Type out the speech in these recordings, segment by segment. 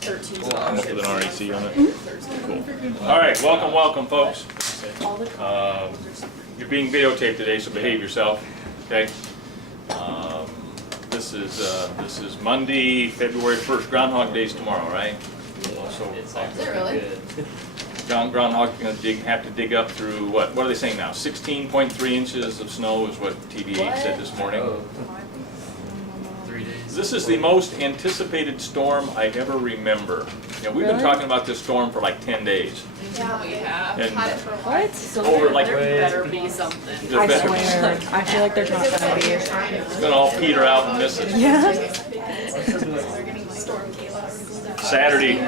13. With an RAC on it? Cool. All right, welcome, folks. You're being videotaped today, so behave yourself, okay? This is Monday, February 1st. Groundhog Day's tomorrow, right? So Is it really? Groundhog gonna have to dig up through what are they saying now? 16.3 inches of snow is what TVA said this morning. 3 days. This is the most anticipated storm I ever remember. You know, we've been Really? talking about this storm for like 10 days. Yeah, we have. And- Had it for a while. What? So Over there- like There better be something. There I better be. swear. I feel like there's not gonna be. It's gonna all peter out and miss it. Yeah. Saturday,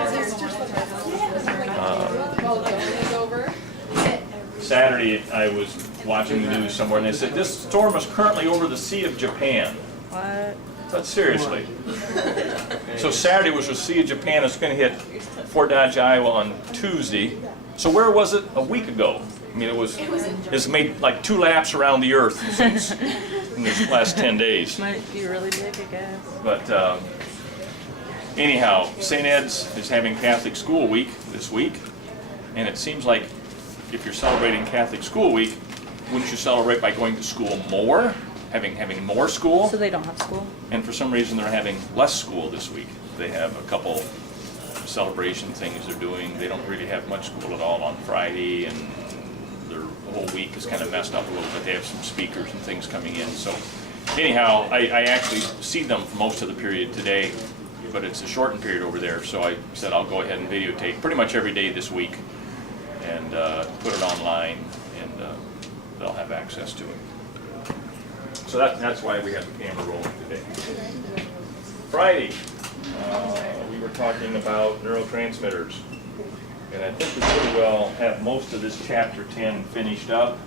Saturday, I was watching the news somewhere, and they said this storm is currently over the Sea of Japan. What? But seriously. So Saturday was the Sea of Japan. It's going to hit Fort Dodge, Iowa on Tuesday. So where was it a week ago? I mean, it's made like 2 laps around the Earth since in these last 10 days. Might be really big, I guess. But anyhow, St. Ed's is having Catholic School Week this week, and it seems like if you're celebrating Catholic School Week, wouldn't you celebrate by going to school more, having more school? So they don't have school? And for some reason, they're having less school this week. They have a couple celebration things they're doing. They don't really have much school at all on Friday, and their whole week is kind of messed up a little bit. They have some speakers and things coming in. So anyhow, I actually see them for most of the period today, but it's a shortened period over there. So I said I'll go ahead and videotape pretty much every day this week and put it online, and they'll have access to it. So that's why we have the camera rolling today. Friday, we were talking about neurotransmitters, and I think we pretty well have most of this chapter 10 finished up.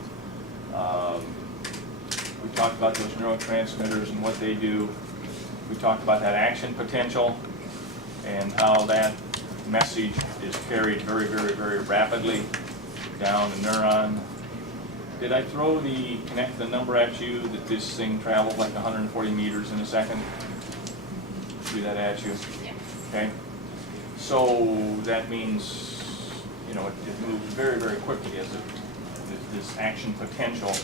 We talked about those neurotransmitters and what they do. We talked about that action potential and how that message is carried very, very, very rapidly down the neuron. Did I throw connect the number at you that this thing travels like 140 meters in a second? Threw that at you? Okay. So that means, you know, it moves very, very quickly as this action potential,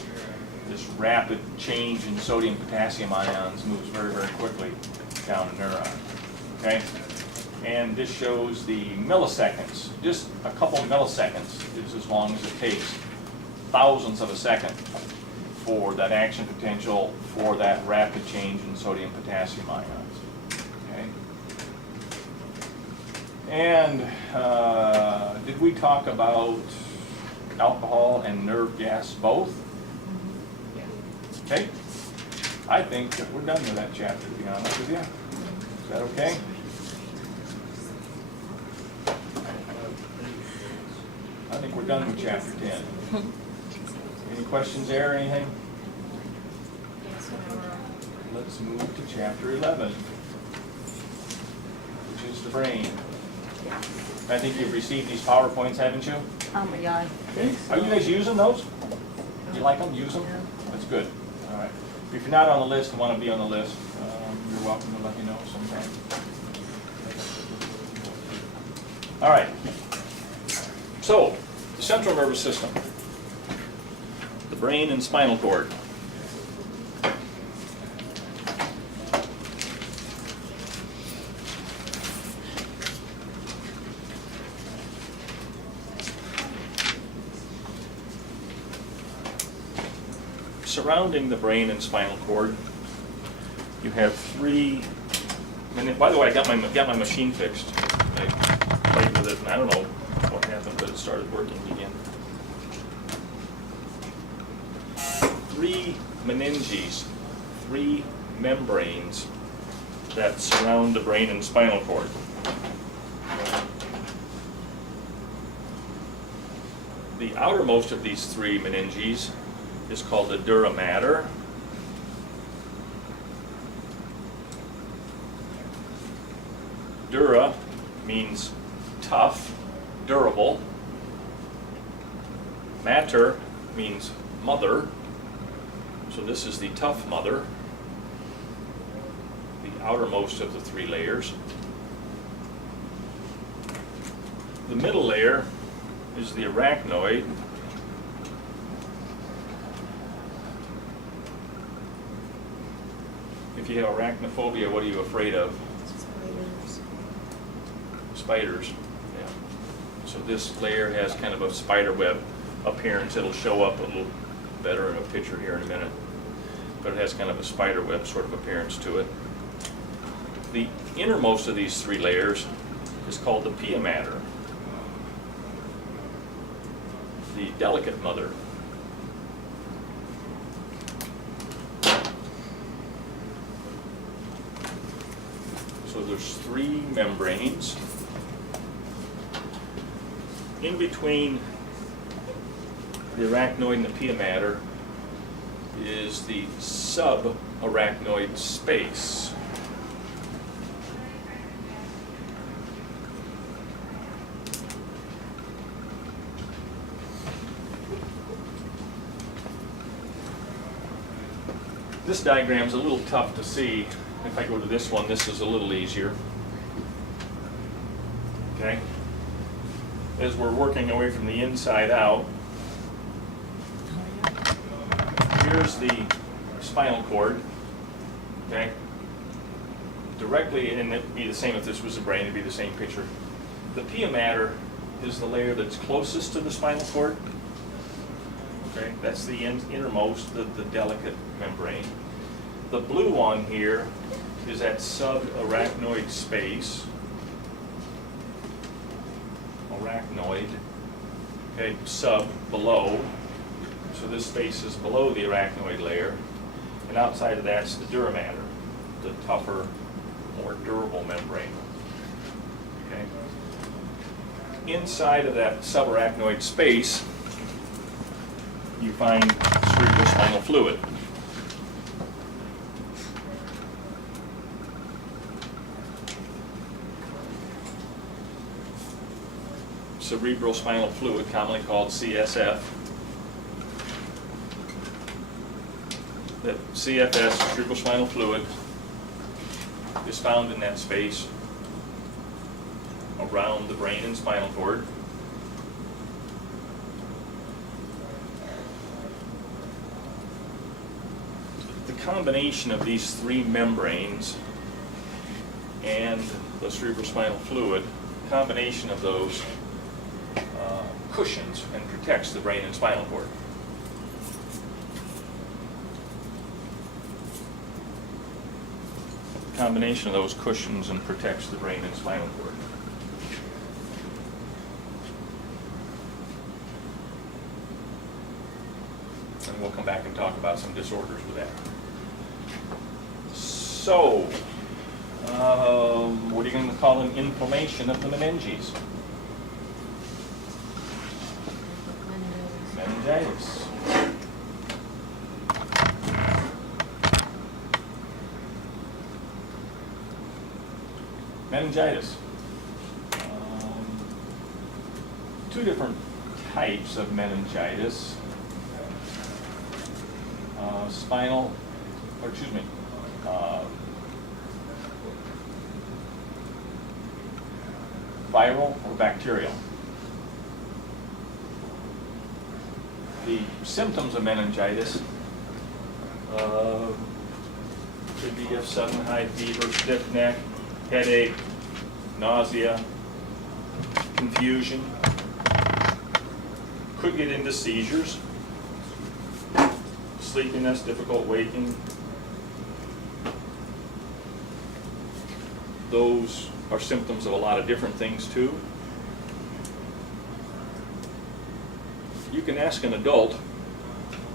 this rapid change in sodium potassium ions moves very, very quickly down a neuron. Okay? And this shows the milliseconds. Just a couple milliseconds is as long as it takes, thousandths of a second, for that action potential for that rapid change in sodium potassium ions. Okay? And did we talk about alcohol and nerve gas both? Okay? I think that we're done with that chapter, to be honest with you. Is that okay? I think we're done with chapter 10. Any questions there or anything? Let's move to chapter 11, which is the brain. I think you've received these PowerPoints, haven't you? Oh my God. Okay. Are you guys using those? You like them? Use them? That's good. All right. If you're not on the list and want to be on the list, you're welcome to let me know sometime. All right. So, the central nervous system, the brain and spinal cord. Surrounding the brain and spinal cord, you have 3. And by the way, I got my machine fixed. I played with it, and I don't know what happened, but it started working again. 3 meninges, 3 membranes that surround the brain and spinal cord. The outermost of these 3 meninges is called the dura mater. Dura means tough, durable. Mater means mother. So this is the tough mother, the outermost of the 3 layers. The middle layer is the arachnoid. If you have arachnophobia, what are you afraid of? Spiders. Yeah. So this layer has kind of a spider web appearance. It'll show up a little better in a picture here in a minute. But it has kind of a spider web sort of appearance to it. The innermost of these three layers is called the pia mater, the delicate mother. So there's three membranes. In between the arachnoid and the pia mater is the subarachnoid space. This diagram's a little tough to see. If I go to this one, this is a little easier. Okay? As we're working away from the inside out, here's the spinal cord. Okay? Directly, and it'd be the same if this was the brain, it'd be the same picture. The pia mater is the layer that's closest to the spinal cord. Okay? That's the innermost, the delicate membrane. The blue one here is that subarachnoid space. Arachnoid. Okay, sub, below. So this space is below the arachnoid layer. And outside of that's the dura mater, the tougher, more durable membrane. Okay. Inside of that subarachnoid space, you find cerebrospinal fluid. Cerebrospinal fluid, commonly called CSF. That CFS, cerebrospinal fluid, is found in that space around the brain and spinal cord. The combination of these three membranes and the cerebrospinal fluid, combination of those cushions and protects the brain and spinal cord. The combination of those cushions and protects the brain and spinal cord. And we'll come back and talk about some disorders with that. So, what are you going to call an inflammation of the meninges? Meningitis. Meningitis. Two different types of meningitis. Viral or bacterial. The symptoms of meningitis could be a sudden high fever, stiff neck, headache, nausea, confusion. Could get into seizures, sleepiness, difficult waking. Those are symptoms of a lot of different things too. You can ask an adult,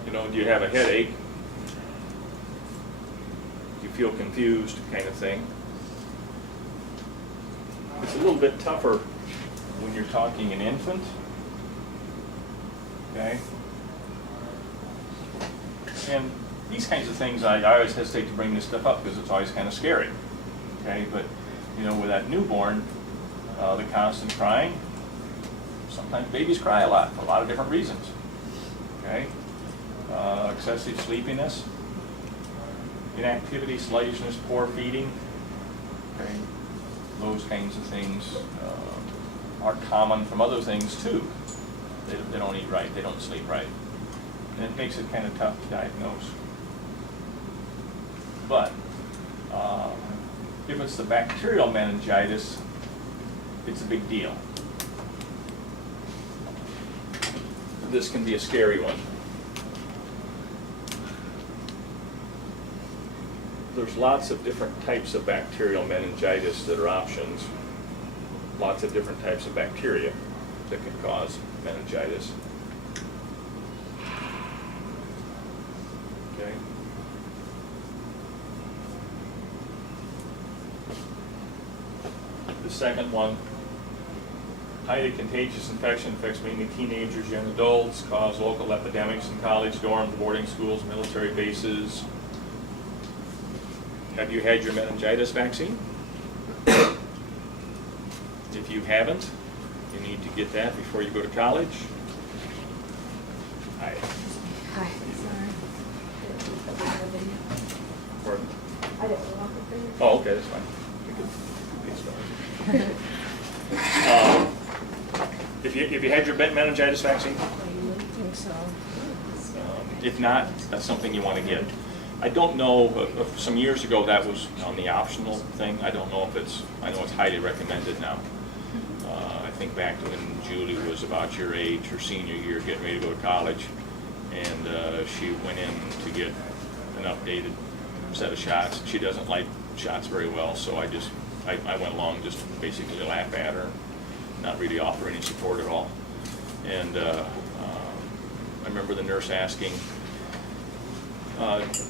you know, do you have a headache? Do you feel confused, kind of thing. It's a little bit tougher when you're talking an infant. Okay? And these kinds of things, I always hesitate to bring this stuff up because it's always kind of scary. Okay? But, you know, with that newborn, the constant crying, sometimes babies cry a lot for a lot of different reasons. Okay? Excessive sleepiness, inactivity, sluggishness, poor feeding. Okay? Those kinds of things are common from other things too. They don't eat right, they don't sleep right. And it makes it kind of tough to diagnose. But if it's the bacterial meningitis, it's a big deal. This can be a scary one. There's lots of different types of bacterial meningitis that are options. Lots of different types of bacteria that can cause meningitis. Okay. The second one, highly contagious infection affects mainly teenagers, young adults, cause local epidemics in college dorms, boarding schools, military bases. Have you had your meningitis vaccine? If you haven't, you need to get that before you go to college. Hi. Hi. Pardon? I didn't want to finish. Oh, okay, that's fine. We could get started. If you had your meningitis vaccine, I think so. if not, that's something you want to get. I don't know, some years ago that was on the optional thing. I don't know if it's, I know it's highly recommended now. I think back to when Julie was about your age, her senior year, getting ready to go to college, and she went in to get an updated set of shots. She doesn't like shots very well, so I went along just basically to laugh at her, not really offer any support at all. And I remember the nurse asking,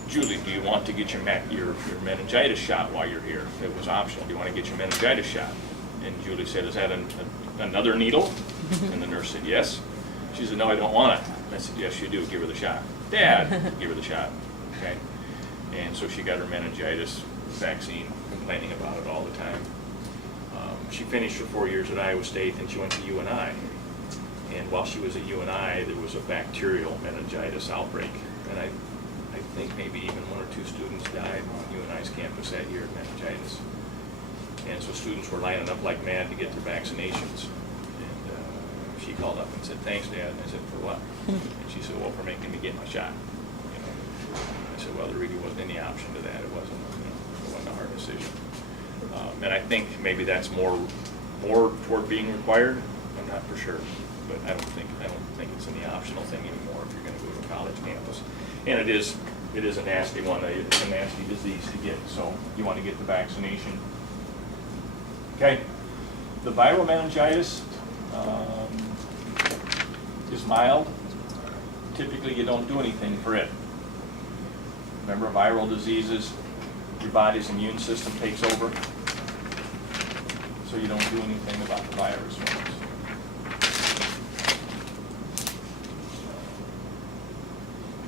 Julie, do you want to get your meningitis shot while you're here? It was optional. Do you want to get your meningitis shot? And Julie said, is that another needle? And the nurse said, yes. She said, no, I don't want it. I said, yes, you do. Give her the shot. Dad, give her the shot. Okay. And so she got her meningitis vaccine, complaining about it all the time. She finished her 4 years at Iowa State, and she went to UNI. And while she was at UNI, there was a bacterial meningitis outbreak. And I think maybe even 1 or 2 students died on UNI's campus that year of meningitis. And so students were lining up like mad to get their vaccinations. And she called up and said, thanks, Dad. And I said, for what? And she said, well, for making me get my shot. You know? I said, well, there really wasn't any option to that. It wasn't a hard decision. And I think maybe that's more toward being required. I'm not for sure, but I don't think it's in the optional thing anymore if you're going to go to a college campus. And it is a nasty one. It's a nasty disease to get, so you want to get the vaccination. Okay, the viral meningitis is mild. Typically, you don't do anything for it. Remember, viral diseases, your body's immune system takes over, so you don't do anything about the virus ones.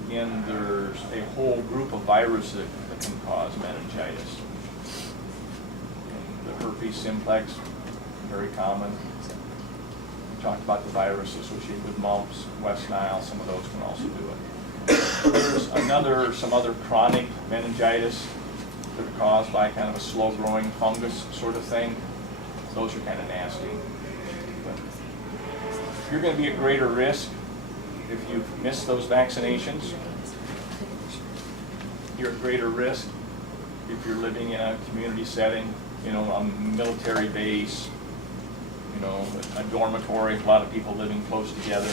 Again, there's a whole group of viruses that can cause meningitis. The herpes simplex, very common. We talked about the virus associated with mumps, West Nile, some of those can also do it. There's some other chronic meningitis that are caused by kind of a slow-growing fungus sort of thing. Those are kind of nasty. But you're going to be at greater risk if you've missed those vaccinations. You're at greater risk if you're living in a community setting, you know, a military base, you know, a dormitory, a lot of people living close together.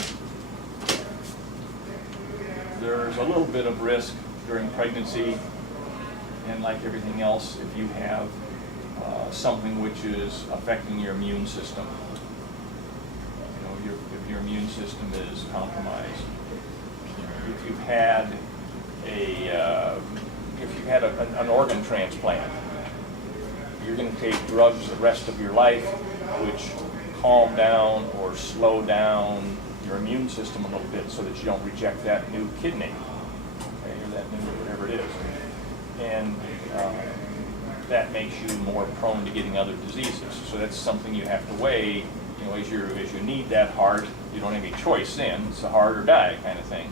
There's a little bit of risk during pregnancy, and like everything else, if you have something which is affecting your immune system. You know, if your immune system is compromised. If you've had an organ transplant, you're going to take drugs the rest of your life which calm down or slow down your immune system a little bit so that you don't reject that new kidney, okay, or that new whatever it is. And that makes you more prone to getting other diseases. So that's something you have to weigh, you know, as you need that heart. You don't have any choice then. It's a heart or die kind of thing.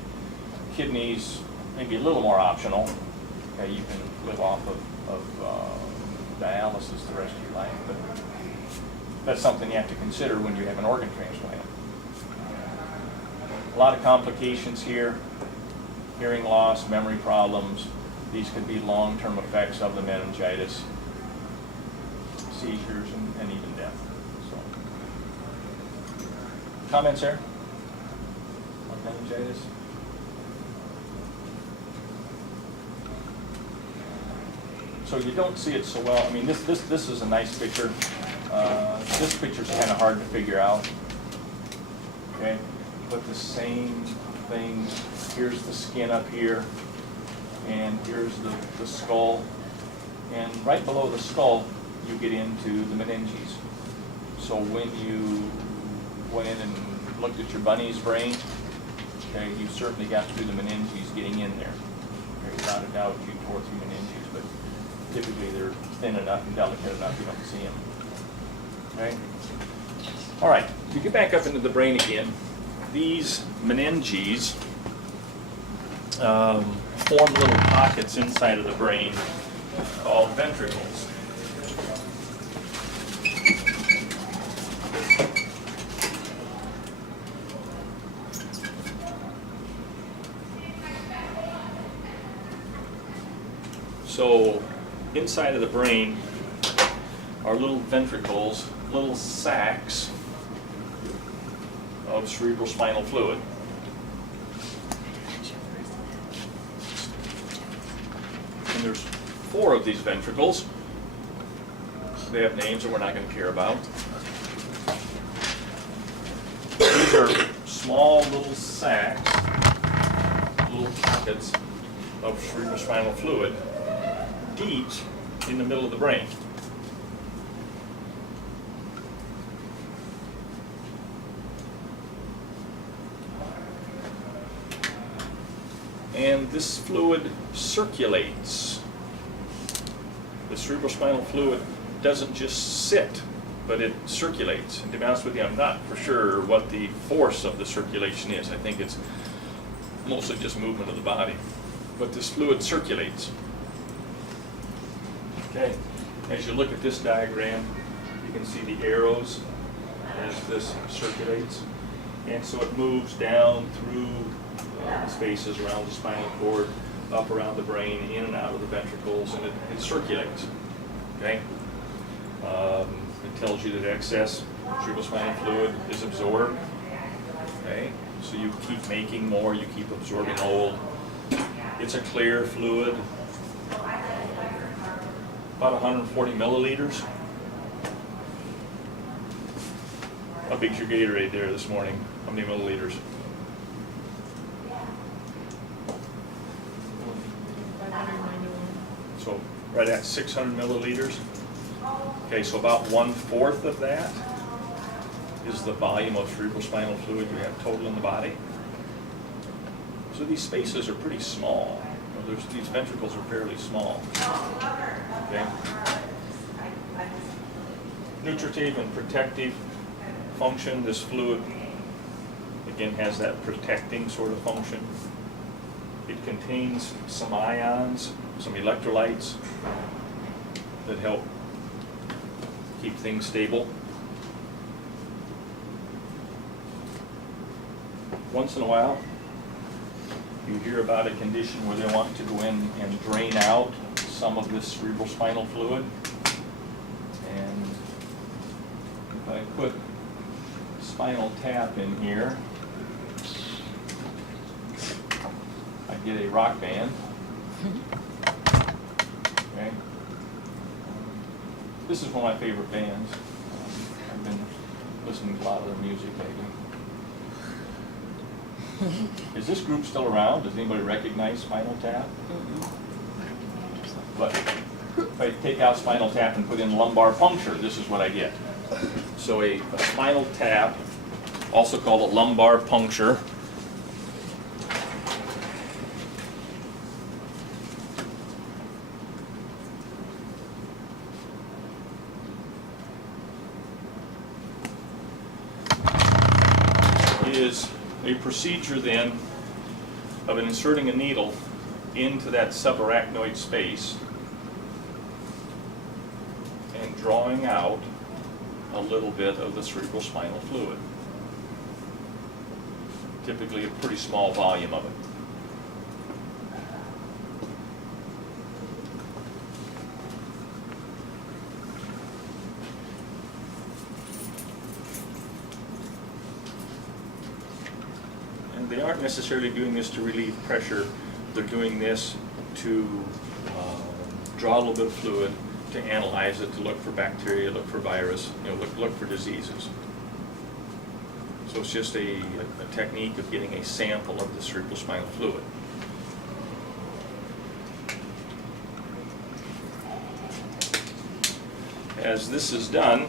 Kidneys, maybe a little more optional. Okay, you can live off of dialysis the rest of your life, but that's something you have to consider when you have an organ transplant. A lot of complications here, hearing loss, memory problems. These could be long-term effects of the meningitis, seizures, and even death. So, comments there on meningitis? So you don't see it so well. I mean, this is a nice picture. This picture's kind of hard to figure out. Okay, but the same thing. Here's the skin up here, and here's the skull, and right below the skull, you get into the meninges. So when you went in and looked at your bunny's brain, okay, you certainly got through the meninges getting in there. Okay, without a doubt, you tore through meninges, but typically they're thin enough and delicate enough you don't see them. Okay. All right. To get back up into the brain again, these meninges form little pockets inside of the brain called ventricles. So inside of the brain are little ventricles, little sacs of cerebrospinal fluid. And there's 4 of these ventricles. They have names that we're not going to care about. These are small little sacs, little pockets of cerebrospinal fluid, deep in the middle of the brain. And this fluid circulates. The cerebrospinal fluid doesn't just sit, but it circulates. And to be honest with you, I'm not for sure what the force of the circulation is. I think it's mostly just movement of the body. But this fluid circulates. Okay, as you look at this diagram, you can see the arrows as this circulates. And so it moves down through the spaces around the spinal cord, up around the brain, in and out of the ventricles, and it circulates. Okay? It tells you that excess cerebrospinal fluid is absorbed. Okay? So you keep making more, you keep absorbing old. It's a clear fluid, about 140 milliliters. How big's your Gatorade there this morning? How many milliliters? 591. So right at 600 milliliters. Okay, so about 1/4 of that is the volume of cerebrospinal fluid you have total in the body. So these spaces are pretty small. These ventricles are fairly small. Okay. Nutritive and protective function. This fluid, again, has that protecting sort of function. It contains some ions, some electrolytes that help keep things stable. Once in a while, you hear about a condition where they want to go in and drain out some of this cerebrospinal fluid. And if I put Spinal Tap in here, I get a rock band. Okay. This is one of my favorite bands. I've been listening to a lot of their music lately. Is this group still around? Does anybody recognize Spinal Tap? But if I take out Spinal Tap and put in lumbar puncture, this is what I get. So a spinal tap, also called a lumbar puncture, is a procedure then of inserting a needle into that subarachnoid space and drawing out a little bit of the cerebrospinal fluid. Typically a pretty small volume of it. And they aren't necessarily doing this to relieve pressure. They're doing this to draw a little bit of fluid, to analyze it, to look for bacteria, look for virus, look for diseases. So it's just a technique of getting a sample of the cerebrospinal fluid. As this is done,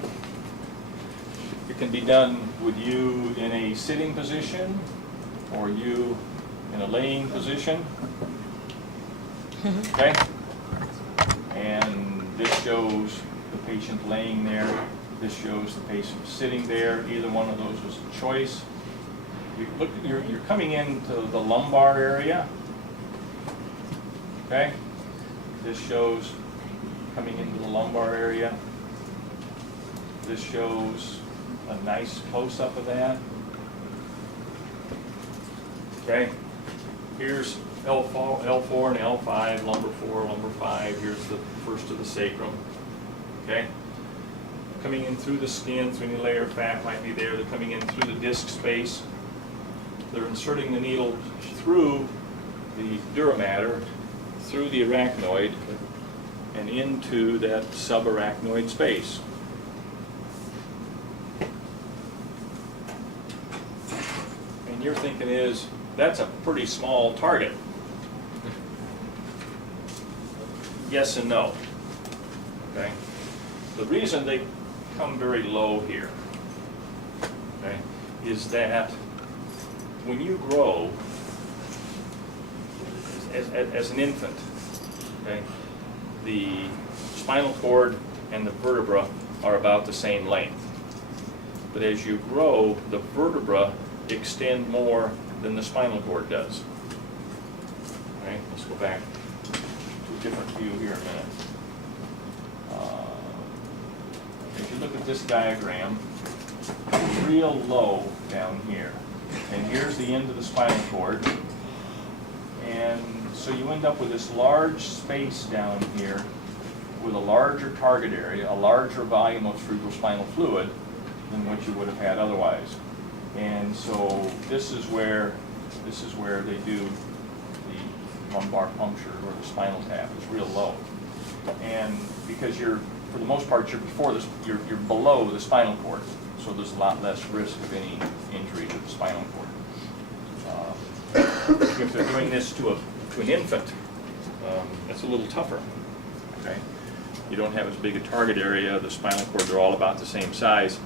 it can be done with you in a sitting position or you in a laying position. Okay? And this shows the patient laying there. This shows the patient sitting there. Either one of those is a choice. You're coming into the lumbar area. Okay? This shows coming into the lumbar area. This shows a nice close-up of that. Okay? Here's L4 and L5, lumbar 4, lumbar 5. Here's the first of the sacrum. Okay? Coming in through the skin, through any layer of fat might be there. They're coming in through the disc space. They're inserting the needle through the dura mater, through the arachnoid, and into that subarachnoid space. And your thinking is, that's a pretty small target. Yes and no. Okay? The reason they come very low here, okay, is that when you grow as an infant, okay, the spinal cord and the vertebra are about the same length. But as you grow, the vertebra extend more than the spinal cord does. Okay, let's go back to a different view here a minute. If you look at this diagram, it's real low down here. And here's the end of the spinal cord. And so you end up with this large space down here with a larger target area, a larger volume of cerebrospinal fluid than what you would have had otherwise. And so this is where they do the lumbar puncture or the spinal tap. It's real low. And because for the most part, you're below the spinal cord, so there's a lot less risk of any injury to the spinal cord. If they're doing this to an infant, that's a little tougher. Okay, you don't have as big a target area. The spinal cords are all about the same size.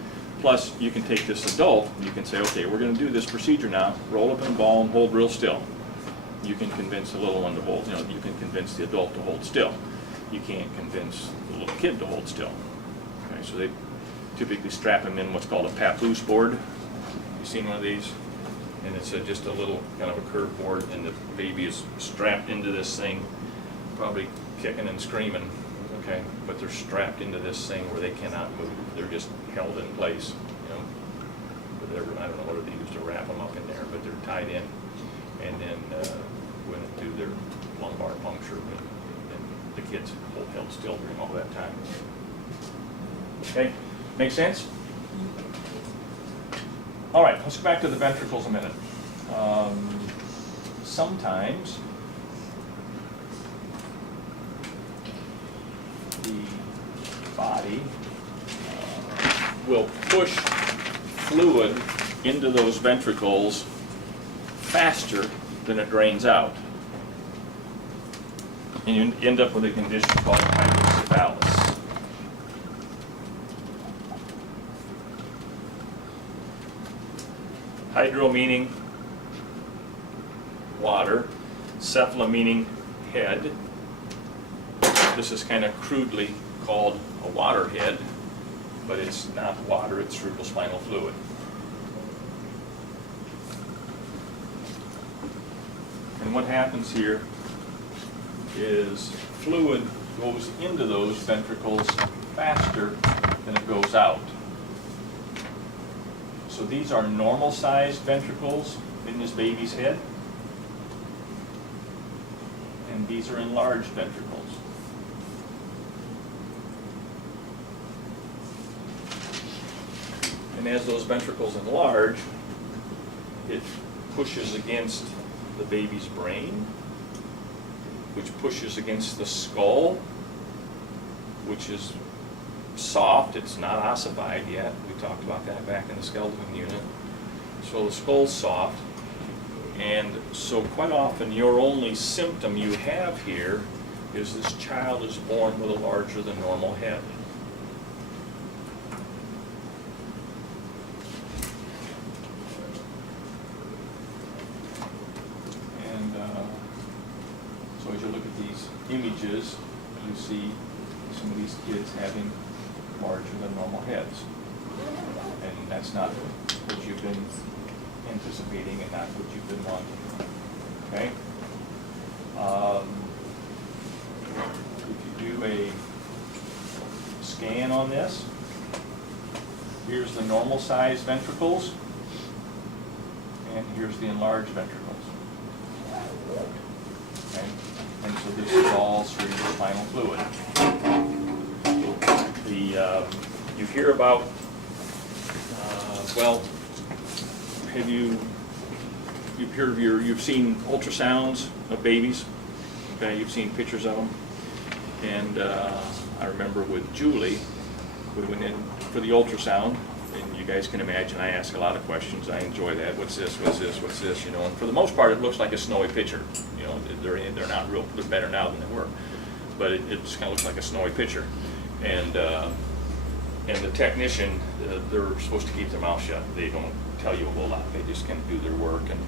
Plus, you can take this adult and you can say, okay, we're going to do this procedure now. Roll up in a ball and hold real still. You can convince the little one to hold. You can convince the adult to hold still. You can't convince the little kid to hold still. Okay, so they typically strap him in what's called a papoose board. You've seen one of these? And it's just a little kind of a curved board, and the baby is strapped into this thing, probably kicking and screaming, okay? But they're strapped into this thing where they cannot move. They're just held in place, whatever, I don't know what they use to wrap them up in there, but they're tied in. And then when they do their lumbar puncture, and the kids held still during all that time. Okay, make sense? All right, let's go back to the ventricles a minute. Sometimes the body will push fluid into those ventricles faster than it drains out. And you end up with a condition called hydrocephalus. Hydro meaning water, cephala meaning head. This is kind of crudely called a water head, but it's not water, it's cerebrospinal fluid. And what happens here is fluid goes into those ventricles faster than it goes out. So these are normal sized ventricles in this baby's head. And these are enlarged ventricles. And as those ventricles enlarge, it pushes against the baby's brain, which pushes against the skull, which is soft. It's not ossified yet. We talked about that back in the skeleton unit. So the skull's soft. And so quite often your only symptom you have here is this child is born with a larger than normal head. And so as you look at these images, you see some of these kids having larger than normal heads. And that's not what you've been anticipating and not what you've been wanting. Okay? If you do a scan on this, here's the normal size ventricles, and here's the enlarged ventricles. Okay? And so this is all cerebrospinal fluid. You hear about, well, you've seen ultrasounds of babies, okay? You've seen pictures of them, and I remember with Julie, we went in for the ultrasound, and you guys can imagine I ask a lot of questions. I enjoy that. What's this? What's this? What's this? You know, and for the most part, it looks like a snowy picture. You know, they're not real. They're better now than they were, but it just kind of looks like a snowy picture, and the technician, they're supposed to keep their mouth shut. They don't tell you a whole lot. They just kind of do their work, and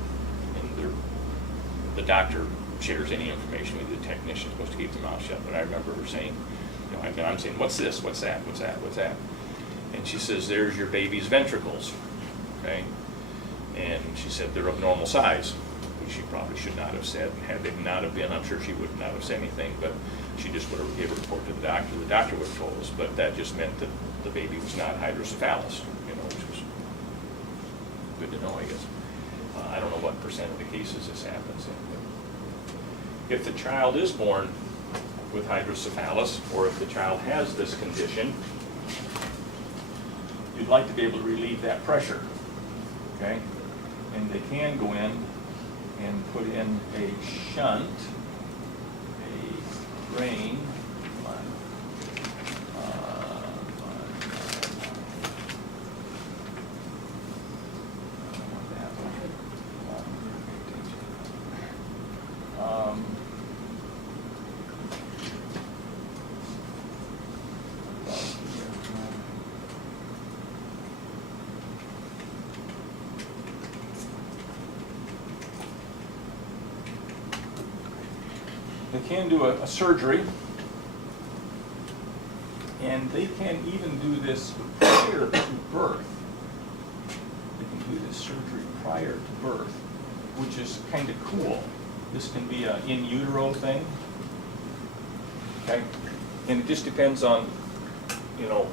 the doctor shares any information with you. The technician's supposed to keep their mouth shut. But I remember her saying, you know, I'm saying, what's this? What's that? What's that? What's that? And she says, there's your baby's ventricles, okay? And she said they're of normal size, which she probably should not have said. And had they not have been, I'm sure she would not have said anything, but she just would have gave a report to the doctor. The doctor would have told us, but that just meant that the baby was not hydrocephalus, you know, which was good to know, I guess. I don't know what percent of the cases this happens in. But if the child is born with hydrocephalus, or if the child has this condition, you'd like to be able to relieve that pressure, okay? And they can go in and put in a shunt, a drain, they can do a surgery, and they can even do this prior to birth. They can do this surgery prior to birth, which is kind of cool. This can be an in utero thing, okay? And it just depends on, you know,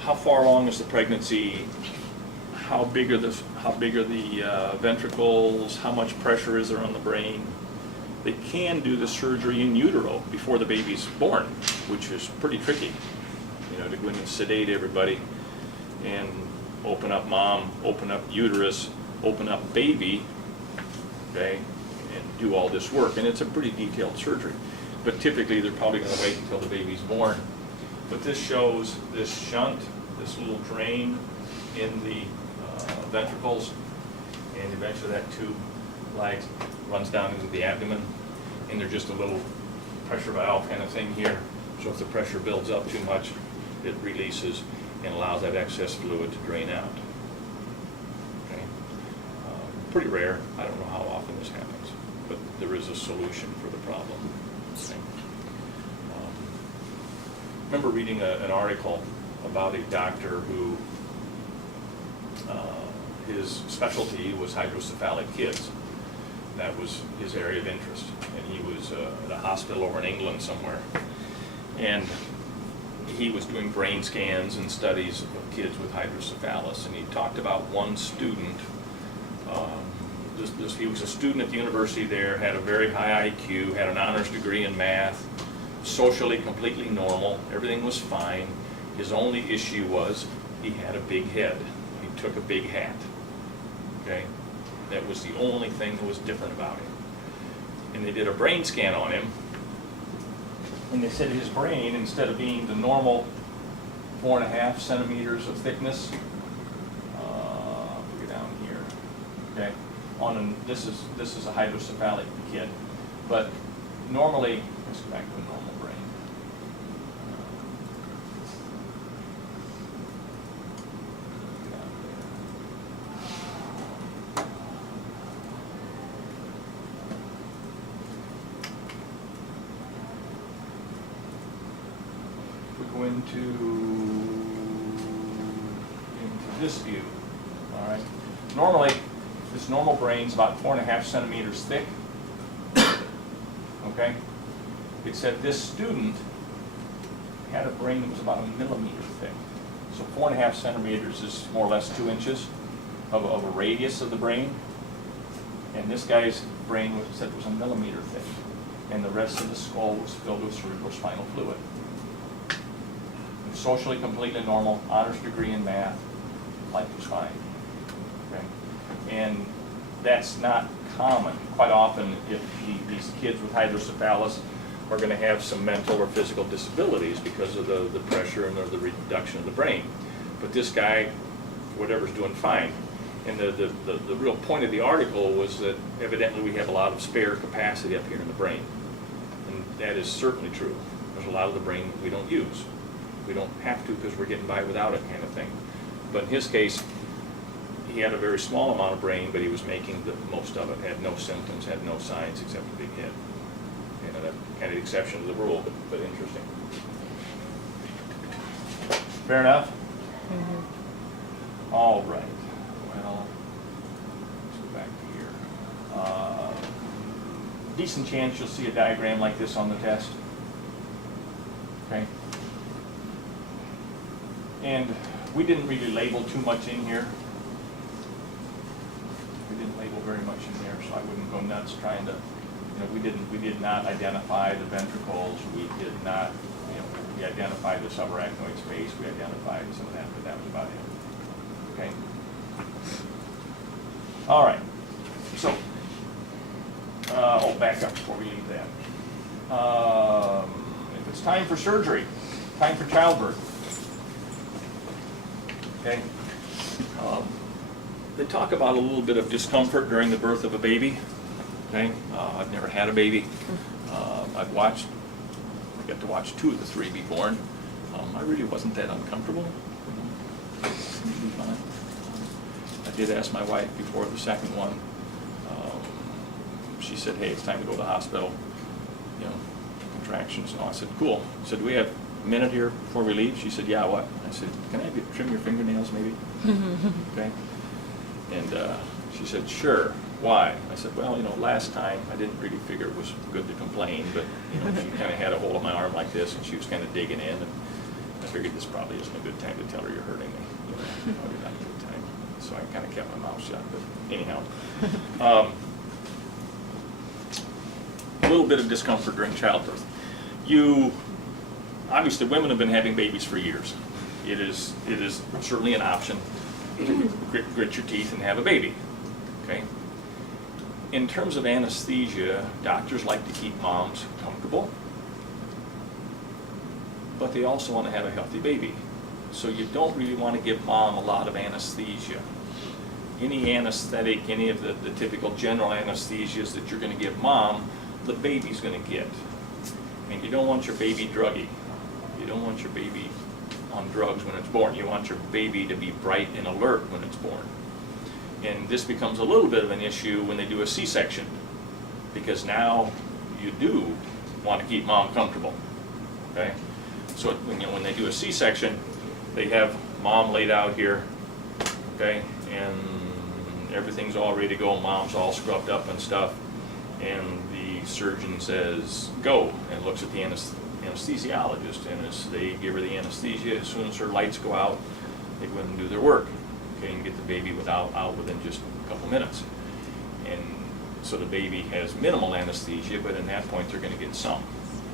how far along is the pregnancy, how big are the ventricles, how much pressure is there on the brain. They can do the surgery in utero before the baby's born, which is pretty tricky, you know, to go in and sedate everybody and open up mom, open up uterus, open up baby, okay, and do all this work. And it's a pretty detailed surgery. But typically they're probably going to wait until the baby's born. But this shows this shunt, this little drain in the ventricles, and eventually that tube runs down into the abdomen, and there's just a little pressure valve kind of thing here. So if the pressure builds up too much, it releases and allows that excess fluid to drain out. Okay? Pretty rare. I don't know how often this happens, but there is a solution for the problem. Okay? Remember reading an article about a doctor who his specialty was hydrocephalic kids. That was his area of interest, and he was at a hospital over in England somewhere. And he was doing brain scans and studies of kids with hydrocephalus, and he talked about one student. He was a student at the university there, had a very high IQ, had an honors degree in math, socially completely normal, everything was fine. His only issue was he had a big head. He took a big hat. Okay? That was the only thing that was different about him. And they did a brain scan on him, and they said his brain, instead of being the normal 4.5 centimeters of thickness, put it down here, okay? This is a hydrocephalic kid, but normally, let's go back to a normal brain. Go into this view, all right? Normally, this normal brain's about 4.5 centimeters thick, okay? It said this student had a brain that was about 1 millimeter thick. So 4.5 centimeters is more or less 2 inches of a radius of the brain. And this guy's brain was said was 1 millimeter thick. And the rest of the skull was filled with cerebrospinal fluid. Socially completely normal, honors degree in math, life was fine. Okay? And that's not common. Quite often, if these kids with hydrocephalus are going to have some mental or physical disabilities because of the pressure and or the reduction of the brain. But this guy, whatever's doing fine. And the real point of the article was that evidently we have a lot of spare capacity up here in the brain. And that is certainly true. There's a lot of the brain we don't use. We don't have to because we're getting by without it, kind of thing. But in his case, he had a very small amount of brain, but he was making the most of it, had no symptoms, had no signs except a big head. You know, that kind of exception to the rule, but interesting. Fair enough? Mm-hmm. All right. Well, let's go back to here. Decent chance you'll see a diagram like this on the test. Okay. And we didn't really label too much in here. We didn't label very much in there, so I wouldn't go nuts trying to, we did not identify the ventricles. We did not, we identified the subarachnoid space. We identified some of that, but that was about it. Okay. All right. So, I'll back up before we leave that. If it's time for surgery, time for childbirth. Okay. They talk about a little bit of discomfort during the birth of a baby. Okay. I've never had a baby. I got to watch 2 of the 3 be born. I really wasn't that uncomfortable. I did ask my wife before the second one. She said, "Hey, it's time to go to the hospital. Contractions." And I said, "Cool." I said, "Do we have a minute here before we leave?" She said, "Yeah, what?" I said, "Can I have you trim your fingernails maybe?" Okay. And she said, "Sure. Why?" I said, "Well, last time I didn't really figure it was good to complain, but she kind of had a hold of my arm like this, and she was kind of digging in, and I figured this probably isn't a good time to tell her you're hurting me. Probably not a good time." So I kind of kept my mouth shut. But anyhow, a little bit of discomfort during childbirth. Obviously, women have been having babies for years. It is certainly an option to grit your teeth and have a baby. Okay. In terms of anesthesia, doctors like to keep moms comfortable, but they also want to have a healthy baby. So you don't really want to give mom a lot of anesthesia. Any anesthetic, any of the typical general anesthesias that you're going to give mom, the baby's going to get. And you don't want your baby druggy. You don't want your baby on drugs when it's born. You want your baby to be bright and alert when it's born. And this becomes a little bit of an issue when they do a C-section, because now you do want to keep mom comfortable. Okay? So when they do a C-section, they have mom laid out here, okay, and everything's all ready to go. Mom's all scrubbed up and stuff, and the surgeon says go and looks at the anesthesiologist, and as they give her the anesthesia, as soon as her lights go out, they go in and do their work, okay, and get the baby out within just a couple minutes. And so the baby has minimal anesthesia, but in that point they're going to get some.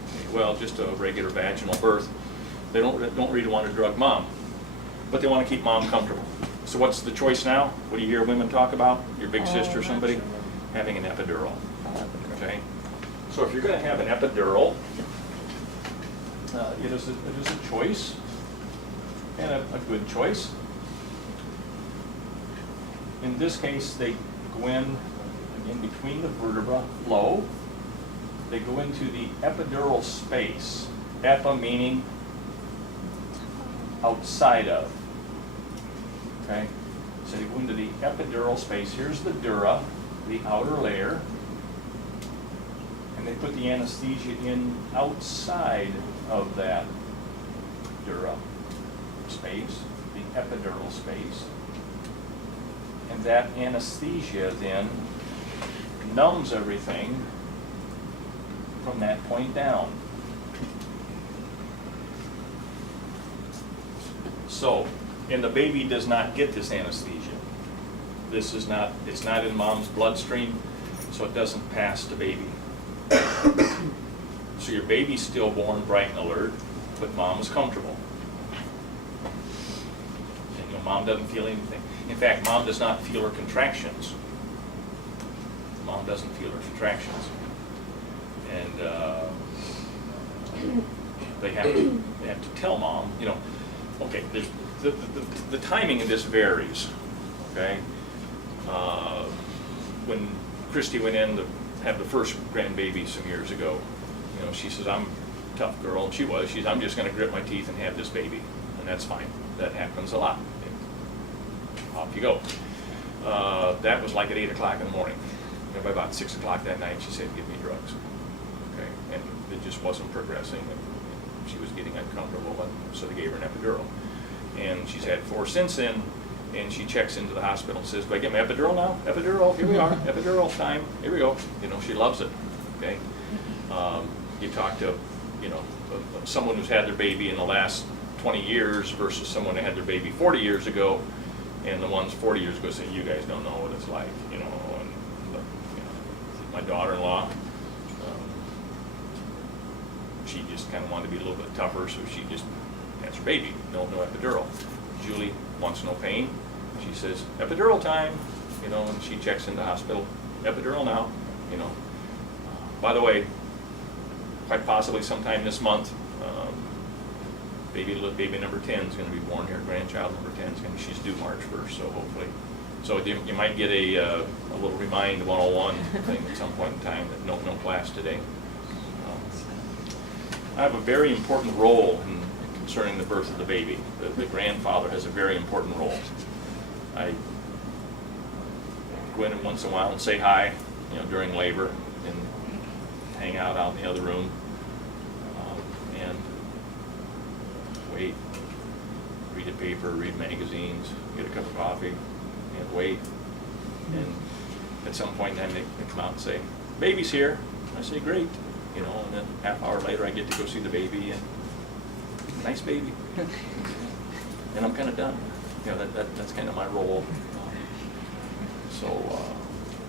Okay, well, just a regular vaginal birth, they don't really want to drug mom, but they want to keep mom comfortable. So what's the choice now? What do you hear women talk about? Your big sister or somebody? Having an epidural. Okay? So if you're going to have an epidural, it is a choice, and a good choice. In this case, they go in between the vertebra, low. They go into the epidural space. Epi meaning outside of. Okay? So they go into the epidural space. Here's the dura, the outer layer. And they put the anesthesia in outside of that dura space, the epidural space. And that anesthesia then numbs everything from that point down. So, and the baby does not get this anesthesia. This is not, it's not in mom's bloodstream, so it doesn't pass to baby. So your baby's stillborn, bright and alert, but mom is comfortable. And you know, mom doesn't feel anything. In fact, mom does not feel her contractions. Mom doesn't feel her contractions. And they have to tell mom, you know, okay, there's the timing of this varies, okay? When Christy went in to have the first grandbaby some years ago, you know, she says, I'm a tough girl, and she was. She's, I'm just going to grit my teeth and have this baby, and that's fine. That happens a lot. Off you go. That was like at 8 o'clock in the morning. And by about 6 o'clock that night, she said, give me drugs. Okay, and it just wasn't progressing, and she was getting uncomfortable, and so they gave her an epidural. And she's had 4 since then, and she checks into the hospital and says, do I get my epidural now? Epidural, here we are, epidural time, here we go. You know, she loves it, okay? You talk to, you know, someone who's had their baby in the last 20 years versus someone that had their baby 40 years ago, and the ones 40 years ago say, you guys don't know what it's like, you know. And you know, my daughter-in-law, she just kind of wanted to be a little bit tougher, so she just has her baby, no epidural. Julie wants no pain. She says, epidural time, you know, and she checks into the hospital, epidural now, you know. By the way, quite possibly sometime this month, baby number 10 is going to be born here. Grandchild number 10 is going to be, she's due March 1st, so hopefully. So you might get a little Remind 101 thing at some point in time that no class today. I have a very important role in concerning the birth of the baby. The grandfather has a very important role. I go in once in a while and say hi, you know, during labor, and hang out in the other room, and wait, read a paper, read magazines, get a cup of coffee, and wait. And at some point in time, they come out and say, baby's here. I say, great. You know, and then half hour later, I get to go see the baby, and nice baby. And I'm kind of done. You know, that's kind of my role.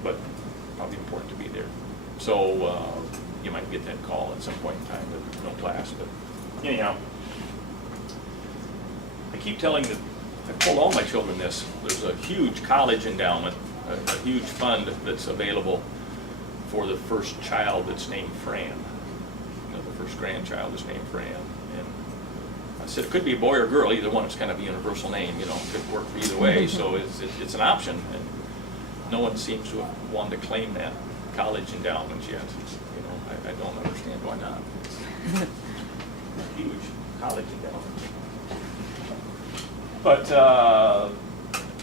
But probably important to be there. So you might get that call at some point in time, but no class. But anyhow, I keep telling that I told all my children this. There's a huge college endowment, a huge fund that's available for the first child that's named Fran. You know, the first grandchild is named Fran. And I said it could be a boy or girl, either one. It's kind of a universal name, you know, it could work for either way. So it's an option. And no one seems to have wanted to claim that college endowment yet. You know, I don't understand why not. It's a huge college endowment. But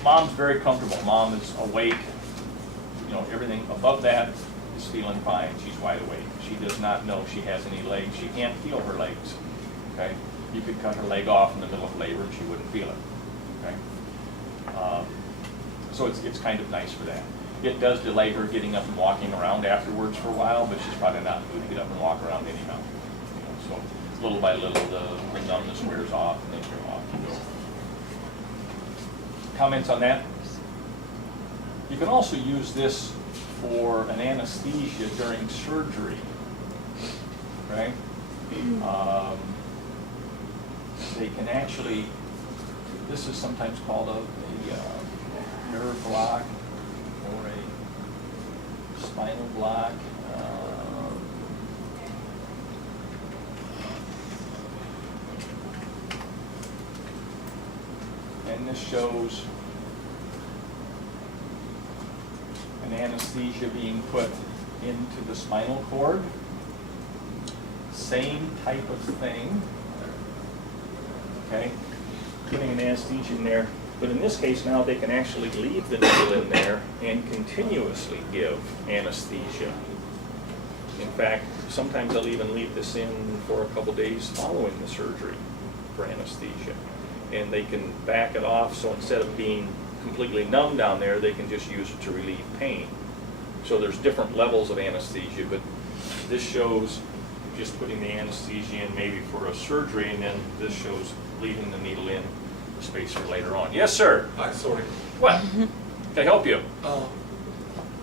mom's very comfortable. Mom is awake. You know, everything above that is feeling fine. She's wide awake. She does not know she has any legs. She can't feel her legs. Okay? You could cut her leg off in the middle of labor and she wouldn't feel it. Okay? So it's kind of nice for that. It does delay her getting up and walking around afterwards for a while, but she's probably not in the mood to get up and walk around anyhow. You know, so little by little, the numbness wears off and they go off and go. Comments on that? You can also use this for an anesthesia during surgery, right? They can actually, this is sometimes called a nerve block or a spinal block. And this shows an anesthesia being put into the spinal cord. Same type of thing. Okay, giving an anesthesia in there. But in this case now they can actually leave the needle in there and continuously give anesthesia. In fact, sometimes they'll even leave this in for a couple days following the surgery for anesthesia. And they can back it off, so instead of being completely numb down there, they can just use it to relieve pain. So there's different levels of anesthesia, but this shows just putting the anesthesia in maybe for a surgery, and then this shows leaving the needle in the space for later on. Yes, sir? Hi, sorry. What? Can I help you?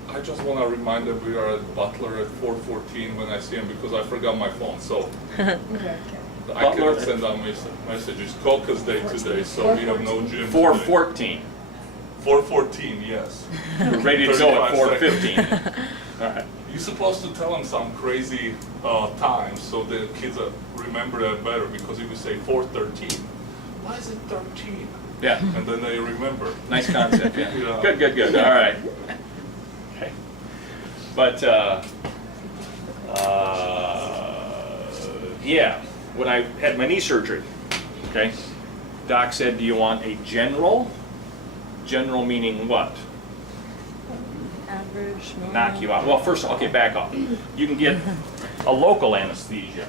I just want to remind that we are at Butler at 4:14 when I see him because I forgot my phone, so I Butler? can send out messages. Caucus day today, so we have no gym. 4:14. 4:14, yes. We're ready to go at 4:15. All right. You're supposed to tell them some crazy times so the kids remember that better, because if you say 4:13, why is it 13? Yeah. And then they remember. Nice concept, yeah. Yeah. Good, good, good, all right. Okay. But, yeah, when I had my knee surgery, okay, doc said, do you want a general? General meaning what? Average, normal. Knock you out. Well, first, okay, back off. You can get a local anesthesia.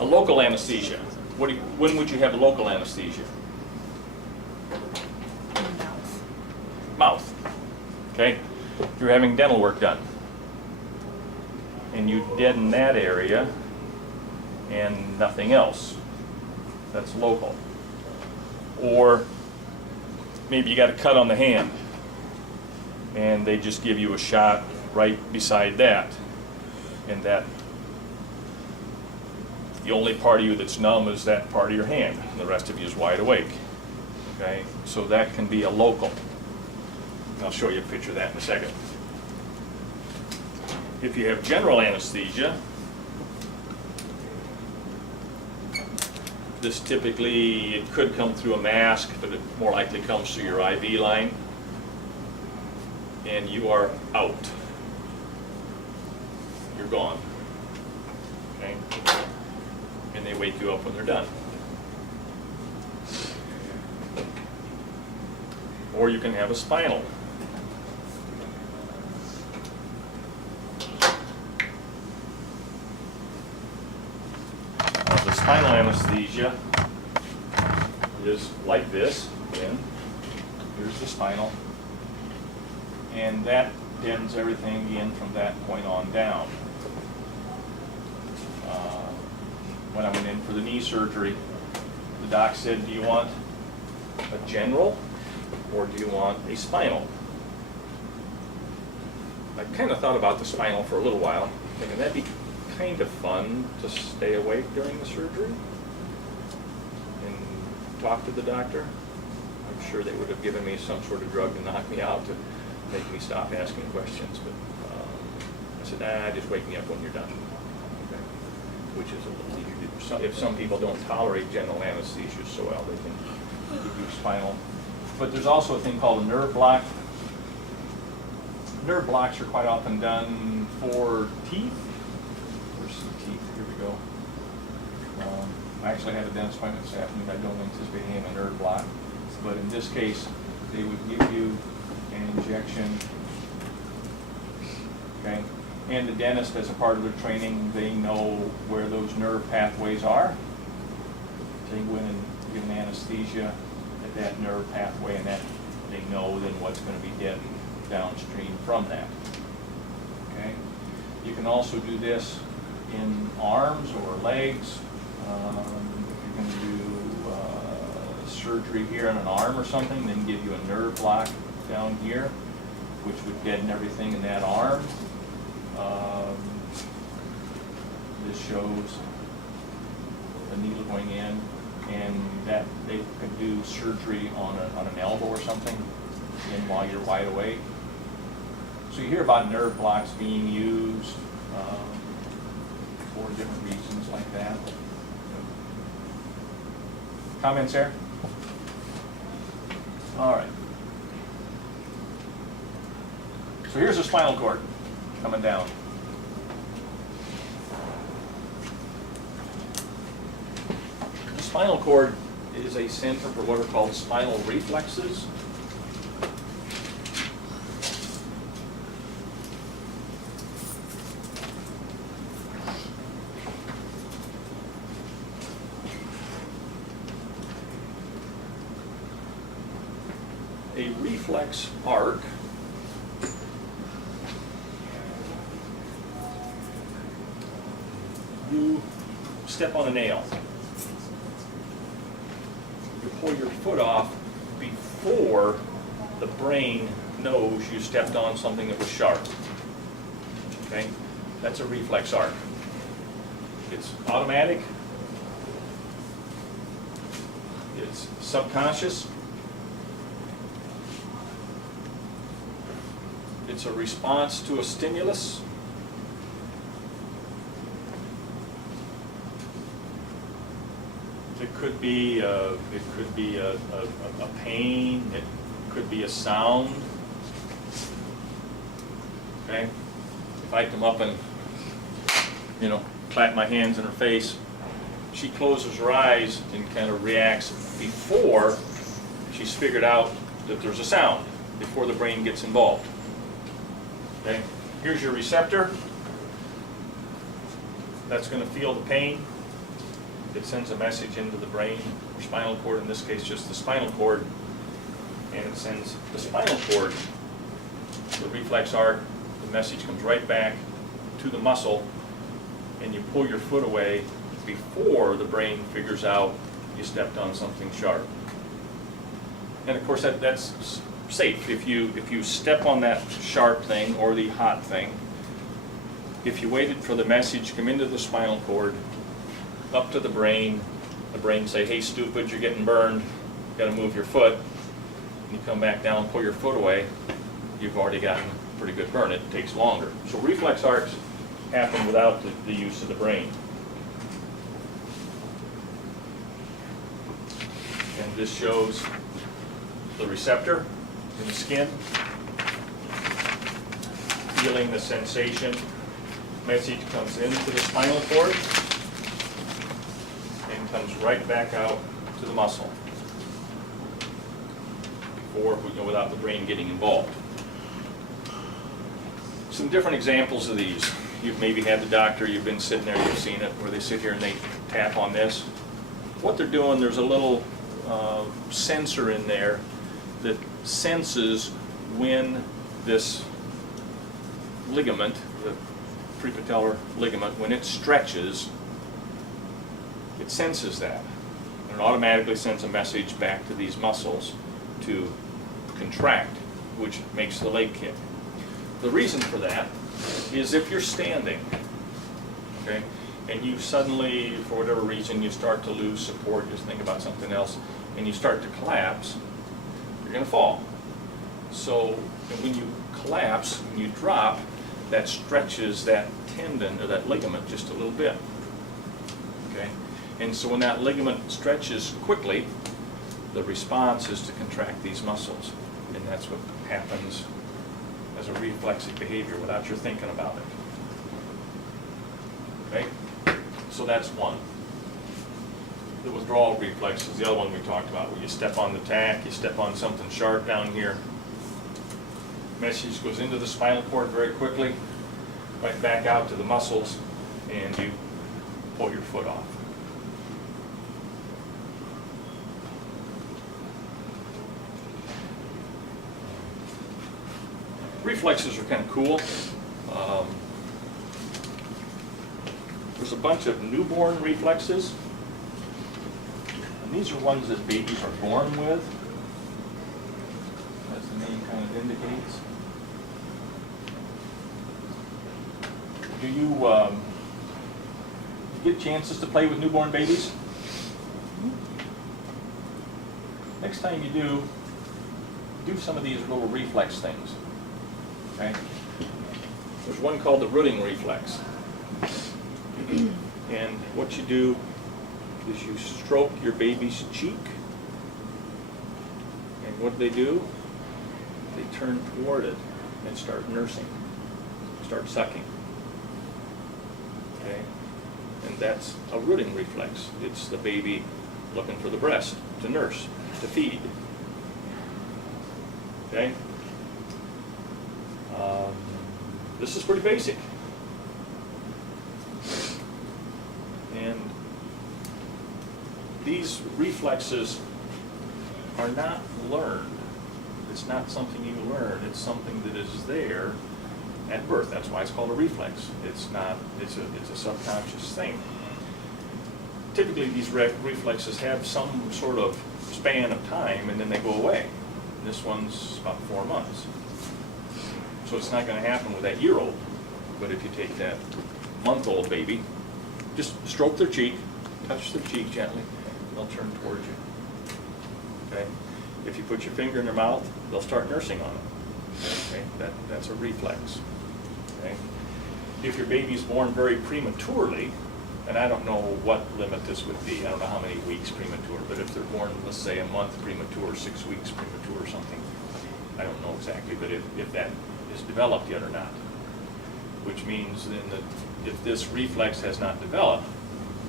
A local anesthesia. When would you have a local anesthesia? Mouth. Okay? You're having dental work done. And you deaden that area and nothing else. That's local. Or maybe you got a cut on the hand and they just give you a shot right beside that, and that the only part of you that's numb is that part of your hand, and the rest of you is wide awake. Okay, so that can be a local. And I'll show you a picture of that in a second. If you have general anesthesia, this typically, it could come through a mask, but it more likely comes through your IV line, and you are out. You're gone. Okay? And they wake you up when they're done. Or you can have a spinal. The spinal anesthesia is like this. Again, here's the spinal, and that deadens everything in from that point on down. When I went in for the knee surgery, the doc said, do you want a general or do you want a spinal? I kind of thought about the spinal for a little while, thinking that'd be kind of fun to stay awake during the surgery and talk to the doctor. I'm sure they would have given me some sort of drug to knock me out to make me stop asking questions, but I said, nah, just wake me up when you're done. Okay. Which is a little easier to do. If some people don't tolerate general anesthesia so well, they can give you spinal. But there's also a thing called a nerve block. Nerve blocks are quite often done for teeth. Where's some teeth? Here we go. I actually had a dentist appointment this afternoon. I don't anticipate having a nerve block. But in this case, they would give you an injection. Okay? And the dentist, as a part of their training, they know where those nerve pathways are. They go in and give an anesthesia at that nerve pathway, and that they know then what's going to be dead downstream from that. Okay. You can also do this in arms or legs. You can do surgery here on an arm or something, then give you a nerve block down here, which would deaden everything in that arm. This shows the needle going in, and that they could do surgery on an elbow or something in while you're wide awake. So you hear about nerve blocks being used for different reasons like that. Comments there? All right. So here's the spinal cord coming down. The spinal cord is a center for what are called spinal reflexes. A reflex arc you step on a nail. You pull your foot off before the brain knows you stepped on something that was sharp. Okay? That's a reflex arc. It's automatic. It's subconscious. It's a response to a stimulus. It could be a pain. It could be a sound. Okay, if I come up and clap my hands in her face, she closes her eyes and kind of reacts before she's figured out that there's a sound, before the brain gets involved. Okay, here's your receptor. That's going to feel the pain. It sends a message into the brain, or spinal cord, in this case just the spinal cord, and it sends the spinal cord, the reflex arc, the message comes right back to the muscle, and you pull your foot away before the brain figures out you stepped on something sharp. And of course that's safe. If you step on that sharp thing or the hot thing, if you waited for the message to come into the spinal cord, up to the brain say, hey stupid, you're getting burned, you gotta move your foot, and you come back down, pull your foot away, you've already gotten a pretty good burn. It takes longer. So reflex arcs happen without the use of the brain. And this shows the receptor in the skin, feeling the sensation. Message comes into the spinal cord and comes right back out to the muscle before, without the brain getting involved. Some different examples of these. You've maybe had the doctor, you've been sitting there, you've seen it, where they sit here and they tap on this. What they're doing, there's a little sensor in there that senses when this ligament, the prepatellar ligament, when it stretches, it senses that. And it automatically sends a message back to these muscles to contract, which makes the leg kick. The reason for that is if you're standing, okay, and you suddenly, for whatever reason, you start to lose support, just think about something else, and you start to collapse, you're going to fall. So when you collapse, when you drop, that stretches that tendon or that ligament just a little bit. Okay? And so when that ligament stretches quickly, the response is to contract these muscles. And that's what happens as a reflexive behavior without your thinking about it. Okay? So that's one. The withdrawal reflex is the other one we talked about, where you step on the tack, you step on something sharp down here. Message goes into the spinal cord very quickly, right back out to the muscles, and you pull your foot off. reflexes are kind of cool. There's a bunch of newborn reflexes. And these are ones that babies are born with, as the name kind of indicates. Do you get chances to play with newborn babies? Next time you do some of these little reflex things. Okay? There's one called the rooting reflex. And what you do is you stroke your baby's cheek. And what they do, they turn toward it and start nursing, start sucking. Okay? And that's a rooting reflex. It's the baby looking for the breast to nurse, to feed. Okay? This is pretty basic. And these reflexes are not learned. It's not something you learn. It's something that is there at birth. That's why it's called a reflex. It's not. It's a subconscious thing. Typically, these reflexes have some sort of span of time, and then they go away. This one's about 4 months. So it's not going to happen with that year-old. But if you take that month-old baby, just stroke their cheek, touch their cheek gently, they'll turn towards you. Okay? If you put your finger in their mouth, they'll start nursing on it. Okay? That's a reflex. Okay? If your baby's born very prematurely, and I don't know what limit this would be, I don't know how many weeks premature, but if they're born, let's say, a month premature, 6 weeks premature or something, I don't know exactly, but if that is developed yet or not, which means then that if this reflex has not developed,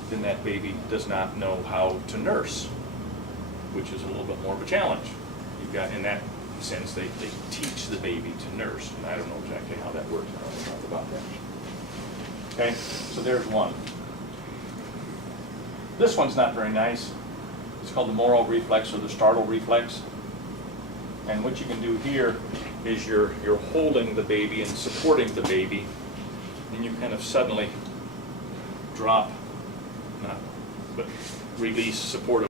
then that baby does not know how to nurse, which is a little bit more of a challenge. You've got, in that sense, they teach the baby to nurse, and I don't know exactly how that works. I don't know enough about that. Okay, so there's one. This one's not very nice. It's called the Moro reflex or the startle reflex. And what you can do here is you're holding the baby and supporting the baby, and you kind of suddenly drop, not, but release, support